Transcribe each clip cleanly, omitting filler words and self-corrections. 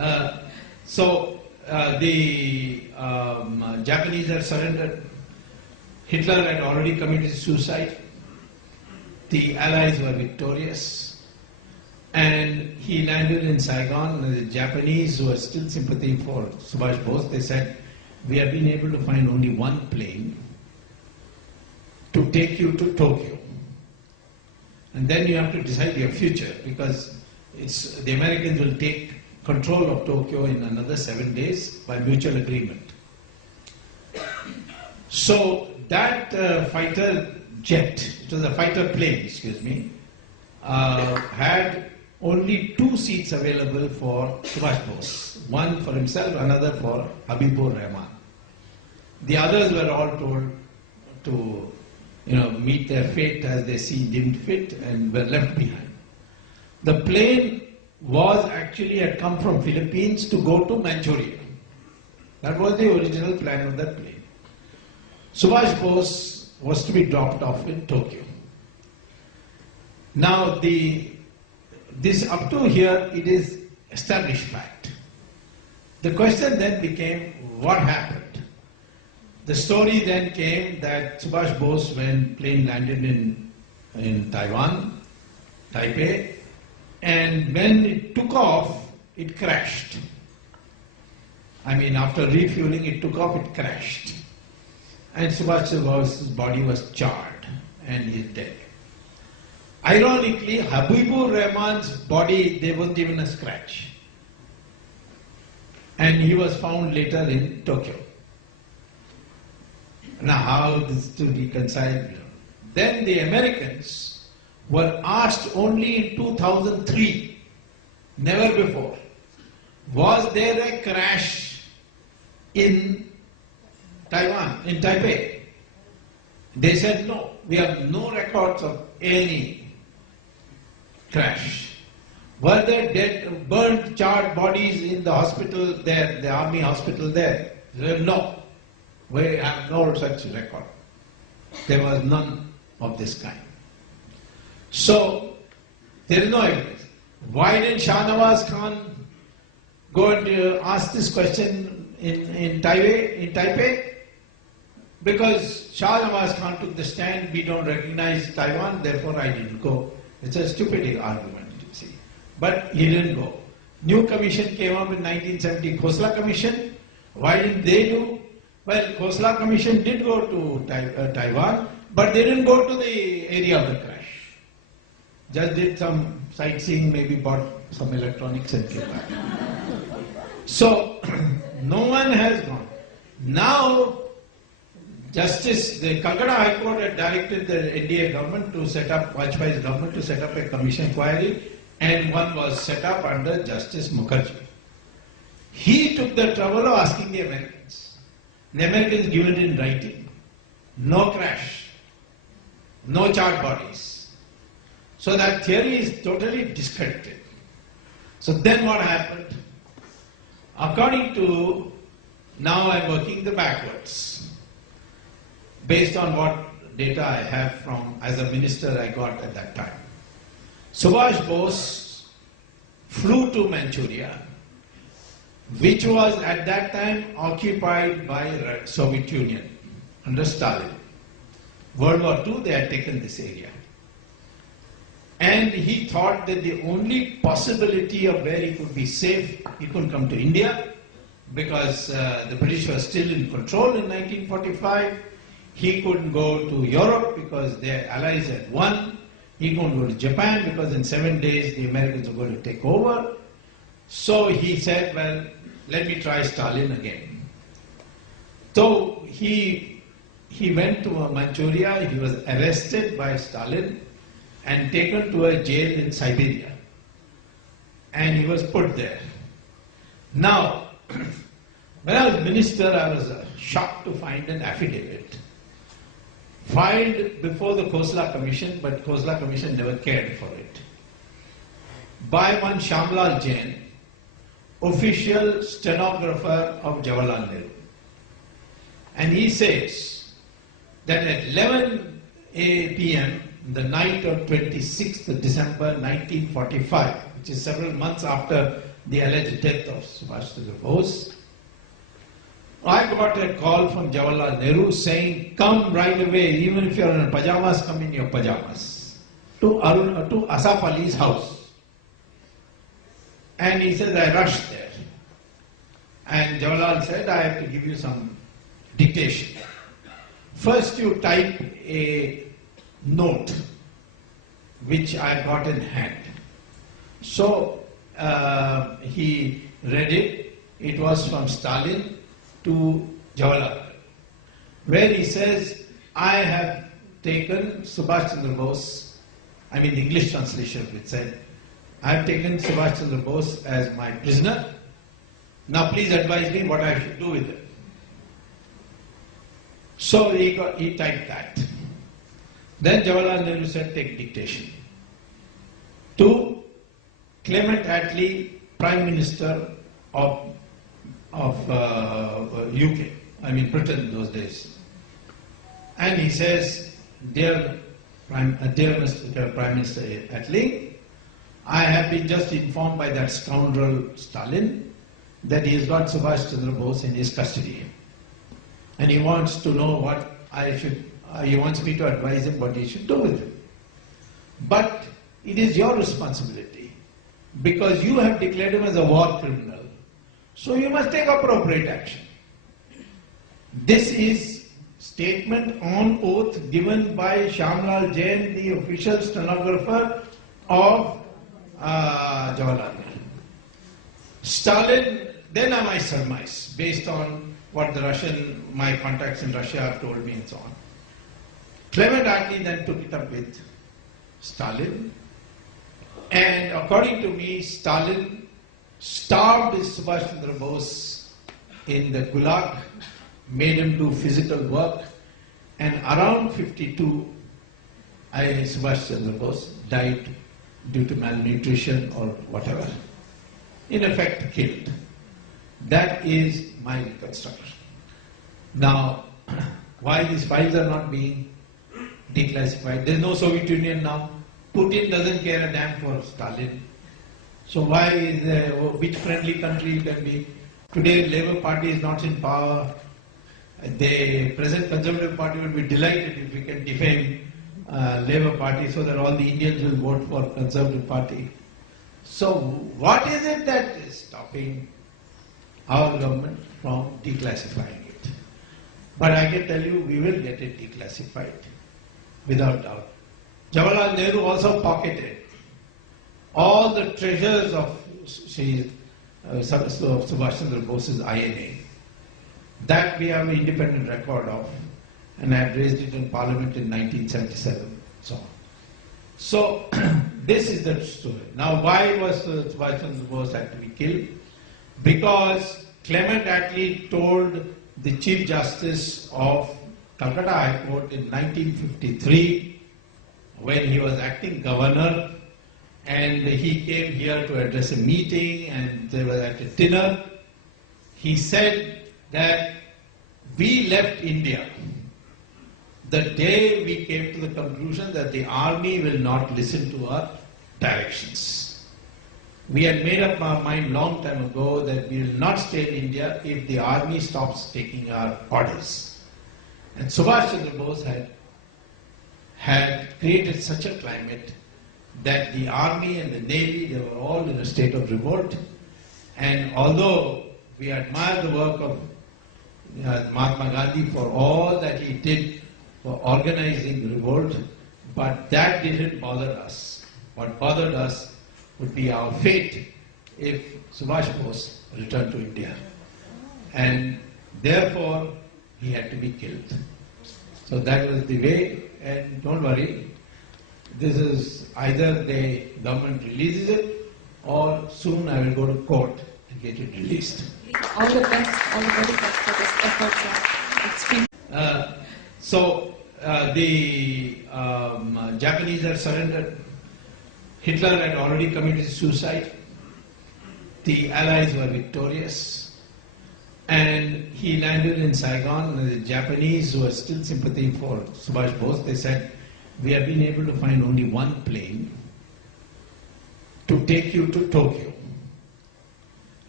The Japanese had surrendered. Hitler had already committed suicide. The Allies were victorious. And he landed in Saigon, and the Japanese, who were still sympathetic for Subhash Bose, they said, we have been able to find only one plane to take you to Tokyo. And then you have to decide your future, because the Americans will take control of Tokyo in another 7 days by mutual agreement. So that fighter jet, it was a fighter plane, excuse me, had only 2 seats available for Subhash Bose. One for himself, another for Habibur Rahman. The others were all told to meet their fate as they deemed fit, and were left behind. The plane had come from Philippines to go to Manchuria. That was the original plan of that plane. Subhash Bose was to be dropped off in Tokyo. Now, this up to here, it is established fact. The question then became, what happened? The story then came that Subhash Bose, when plane landed in Taiwan, Taipei, and when it took off, it crashed. I mean, after refueling, it took off, it crashed. And Subhash Bose's body was charred, and he is dead. Ironically, Habibur Rahman's body, there wasn't even a scratch. And he was found later in Tokyo. Now, how this to reconcile? Then the Americans were asked only in 2003, never before, was there a crash in Taiwan, in Taipei? They said no, we have no records of any crash. Were there dead, burnt, charred bodies in the hospital there, the army hospital there? They said no. We have no such record. There was none of this kind. So, there is no evidence. Why did Shah Nawaz Khan go and ask this question in Taipei? Because Shah Nawaz Khan took the stand, we don't recognize Taiwan, therefore I didn't go. It's a stupid argument, you see. But he didn't go. New commission came up in 1970, Khosla Commission. Why didn't they do? Well, Khosla Commission did go to Taiwan, but they didn't go to the area of the crash. Just did some sightseeing, maybe bought some electronics and came back. So, no one has gone. Now, the Calcutta High Court had directed the NDA government to set up, Vajpayee's government to set up a commission inquiry, and one was set up under Justice Mukherjee. He took the trouble of asking the Americans. The Americans given it in writing. No crash. No charred bodies. So that theory is totally discredited. So then what happened? According to, now I'm working the backwards. Based on what data I have from, as a minister I got at that time. Subhash Bose flew to Manchuria, which was at that time occupied by Soviet Union under Stalin. World War II, they had taken this area. And he thought that the only possibility of where he could be safe, he couldn't come to India because the British were still in control in 1945. He couldn't go to Europe because their allies had won. He couldn't go to Japan because in 7 days the Americans were going to take over. So he said, well, let me try Stalin again. So he went to Manchuria, he was arrested by Stalin and taken to a jail in Siberia. And he was put there. Now, when I was minister, I was shocked to find an affidavit filed before the Khosla Commission, but Khosla Commission never cared for it, by one Shamlal Jain, official stenographer of Jawaharlal Nehru. And he says that at 11 p.m., the night of 26th December 1945, which is several months after the alleged death of Subhash Chandra Bose, I got a call from Jawaharlal Nehru saying, come right away, even if you are in pajamas, come in your pajamas, to Asaf Ali's house. And he says, I rushed there. And Jawaharlal said, I have to give you some dictation. First you type a note, which I got in hand. So he read it. It was from Stalin to Jawaharlal, where he says, I have taken Subhash Chandra Bose, I mean the English translation which said, I have taken Subhash Chandra Bose as my prisoner. Now please advise me what I should do with it. So he typed that. Then Jawaharlal Nehru said, take dictation. To Clement Attlee, Prime Minister of UK, I mean Britain in those days. And he says, Dear Mr. Prime Minister Attlee, I have been just informed by that scoundrel Stalin that he has got Subhash Chandra Bose in his custody. And he wants to know what he wants me to advise him what he should do with him. But it is your responsibility, because you have declared him as a war criminal. So you must take appropriate action. This is statement on oath given by Shyamlal Jain, the official stenographer of Jawaharlal Nehru. Stalin, then I surmise, based on what my contacts in Russia have told me and so on. Clement Attlee then took it up with Stalin, and according to me, Stalin starved Subhash Chandra Bose in the Gulag, made him do physical work, and around 52, Subhash Chandra Bose died due to malnutrition or whatever. In effect, killed. That is my reconstruction. Now, why these files are not being declassified? There is no Soviet Union now. Putin doesn't care a damn for Stalin. So why is which friendly country you can be? Today, Labour Party is not in power. The present Conservative Party will be delighted if we can defame Labour Party so that all the Indians will vote for Conservative Party. So what is it that is stopping our government from declassifying it? But I can tell you, we will get it declassified, without doubt. Jawaharlal Nehru also pocketed all the treasures of Subhash Chandra Bose's INA. That we have an independent record of, and I had raised it in Parliament in 1977. So this is the story. Now, why was Subhash Chandra Bose had to be killed? Because Clement Attlee told the Chief Justice of Calcutta High Court in 1953, when he was acting governor, and he came here to address a meeting, and they were at a dinner. He said that we left India the day we came to the conclusion that the army will not listen to our directions. We had made up our mind long time ago that we will not stay in India if the army stops taking our orders. And Subhash Chandra Bose had created such a climate that the army and the navy, they were all in a state of revolt. And although we admire the work of Mahatma Gandhi for all that he did for organizing the revolt, but that didn't bother us. What bothered us would be our fate if Subhash Bose returned to India. And therefore, he had to be killed. So that was the way, and don't worry, this is either the government releases it, or soon I will go to court and get it released. All the best, all the very best for this effort, sir. The Japanese had surrendered. Hitler had already committed suicide. The Allies were victorious. And he landed in Saigon, and the Japanese, who were still sympathetic for Subhash Bose, they said, we have been able to find only one plane to take you to Tokyo.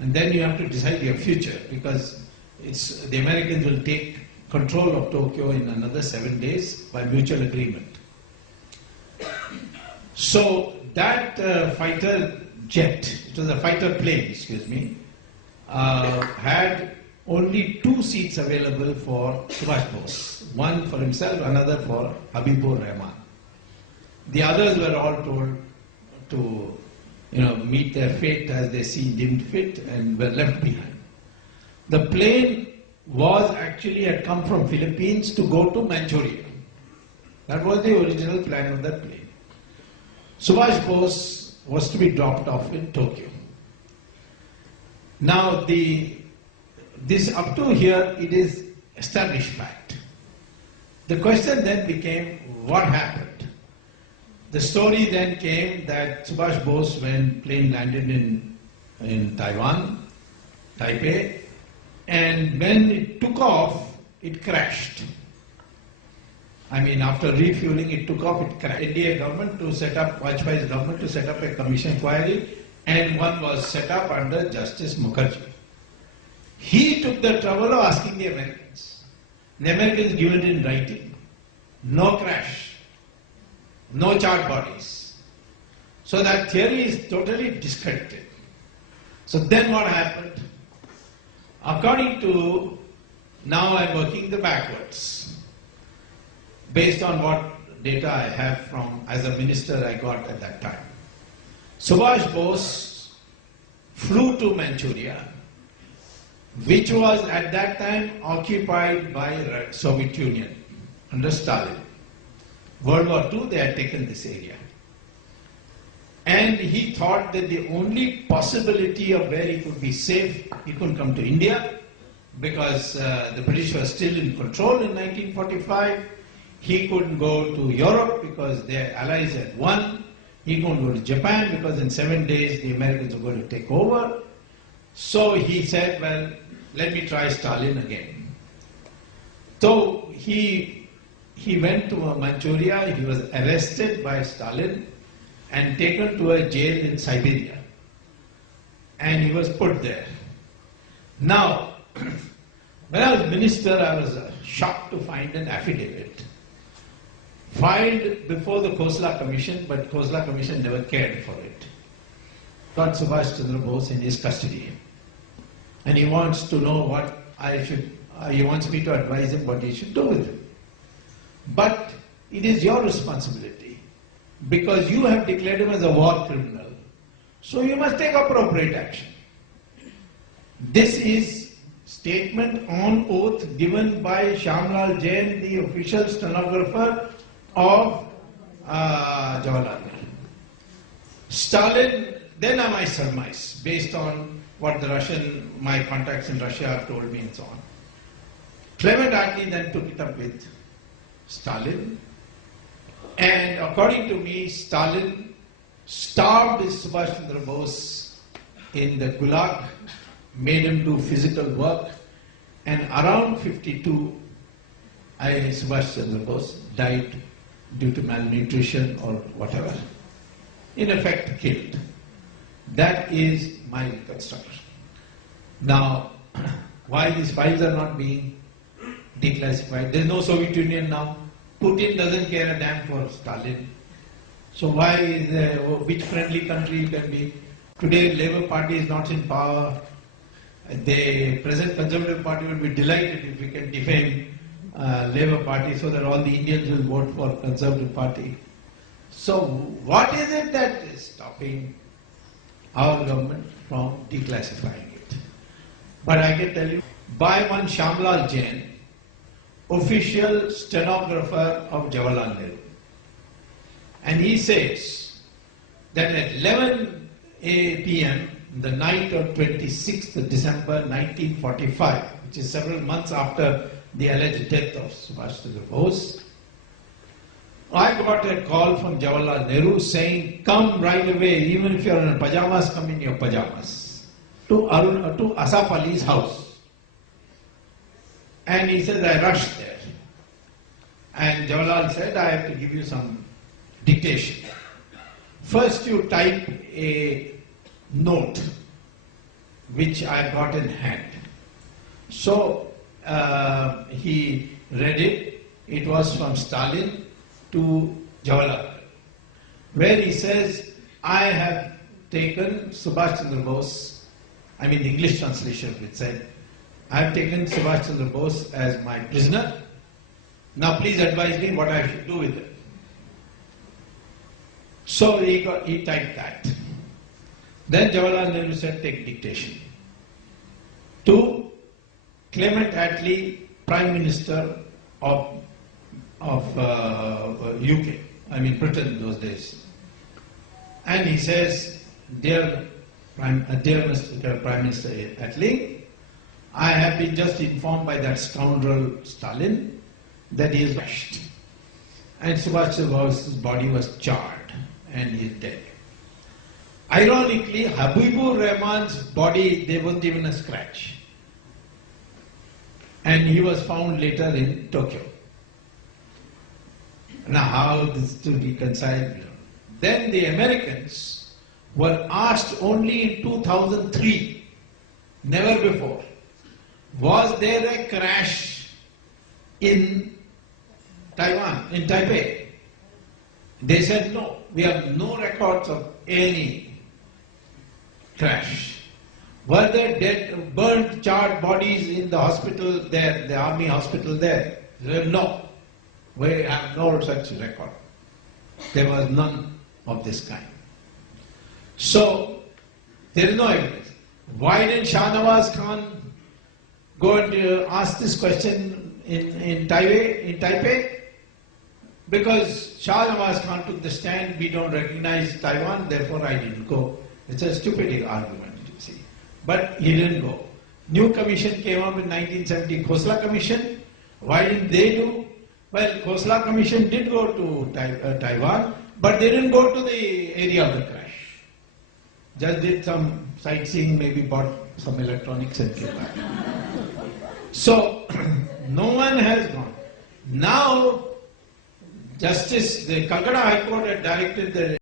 And then you have to decide your future, because the Americans will take control of Tokyo in another 7 days by mutual agreement. So that fighter jet, it was a fighter plane, excuse me, had only 2 seats available for Subhash Bose. One for himself, another for Habibur Rahman. The others were all told to meet their fate as they deemed fit, and were left behind. The plane had come from Philippines to go to Manchuria. That was the original plan of that plane. Subhash Bose was to be dropped off in Tokyo. Now, this up to here, it is established fact. The question then became, what happened? The story then came that Subhash Bose, when plane landed in Taiwan, Taipei, and when it took off, it crashed. I mean, after refueling, it took off, it crashed. NDA government to set up, Vajpayee's government to set up a commission inquiry, and one was set up under Justice Mukherjee. He took the trouble of asking the Americans. The Americans given it in writing. No crash. No charred bodies. So that theory is totally discredited. So then what happened? According to, now I'm working the backwards, based on what data I have from, as a minister I got at that time. Subhash Bose flew to Manchuria, which was at that time occupied by Soviet Union under Stalin. World War II, they had taken this area. And he thought that the only possibility of where he could be safe, he couldn't come to India, because the British were still in control in 1945. He couldn't go to Europe because their allies had won. He couldn't go to Japan because in 7 days the Americans were going to take over. So he said, well, let me try Stalin again. So he went to Manchuria. He was arrested by Stalin and taken to a jail in Siberia. And he was put there. Now, when I was minister, I was shocked to find an affidavit filed before the Khosla Commission, but Khosla Commission never cared for it. Got Subhash Chandra Bose in his custody. And he wants to know what he wants me to advise him what he should do with him. But it is your responsibility, because you have declared him as a war criminal. So you must take appropriate action. This is statement on oath given by Shyamlal Jain, the official stenographer of Jawaharlal Nehru. Stalin, then I surmise, based on what my contacts in Russia have told me and so on. Clement Attlee then took it up with Stalin, and according to me, Stalin starved Subhash Chandra Bose in the Gulag, made him do physical work, and around 52, Subhash Chandra Bose died due to malnutrition or whatever. In effect, killed. That is my reconstruction. Now, why these files are not being declassified? There is no Soviet Union now. Putin doesn't care a damn for Stalin. So which friendly country you can be? Today, Labour Party is not in power. The present Conservative Party will be delighted if we can defame Labour Party so that all the Indians will vote for Conservative Party. So what is it that is stopping our government from declassifying it? But I can tell you, by one Shyamlal Jain, official stenographer of Jawaharlal Nehru. And he says that at 11 p.m., the night of 26th December 1945, which is several months after the alleged death of Subhash Chandra Bose, I got a call from Jawaharlal Nehru saying, come right away, even if you're in pajamas, come in your pajamas, to Asaf Ali's house. And he says, I rushed there. And Jawaharlal said, I have to give you some dictation. First you type a note which I got in hand. So he read it. It was from Stalin to Jawaharlal, where he says, I have taken Subhash Chandra Bose, I mean the English translation which said, I have taken Subhash Chandra Bose as my prisoner. Now please advise me what I should do with it. So he typed that. Then Jawaharlal Nehru said, take dictation. To Clement Attlee, Prime Minister of UK, I mean Britain in those days. And he says, Dear Mr. Prime Minister Attlee, I have been just informed by that scoundrel Stalin that he is crushed. And Subhash Chandra Bose's body was charred and he is dead. Ironically, Habibur Rahman's body, there wasn't even a scratch. And he was found later in Tokyo. Now how this to reconcile? Then the Americans were asked only in 2003, never before, was there a crash in Taiwan, in Taipei? They said no, we have no records of any crash. Were there dead, burnt, charred bodies in the hospital there, the army hospital there? They said no, we have no such record. There was none of this kind. So, there is no evidence. Why didn't Shah Nawaz Khan go and ask this question in Taipei? Because Shah Nawaz Khan took the stand, we don't recognize Taiwan, therefore I didn't go. It's a stupid argument, you see. But he didn't go. New commission came up in 1970, Khosla Commission. Why didn't they do? Well, Khosla Commission did go to Taiwan, but they didn't go to the area of the crash. Just did some sightseeing, maybe bought some electronics and came back. So, no one has gone. Now, the Calcutta High Court had directed the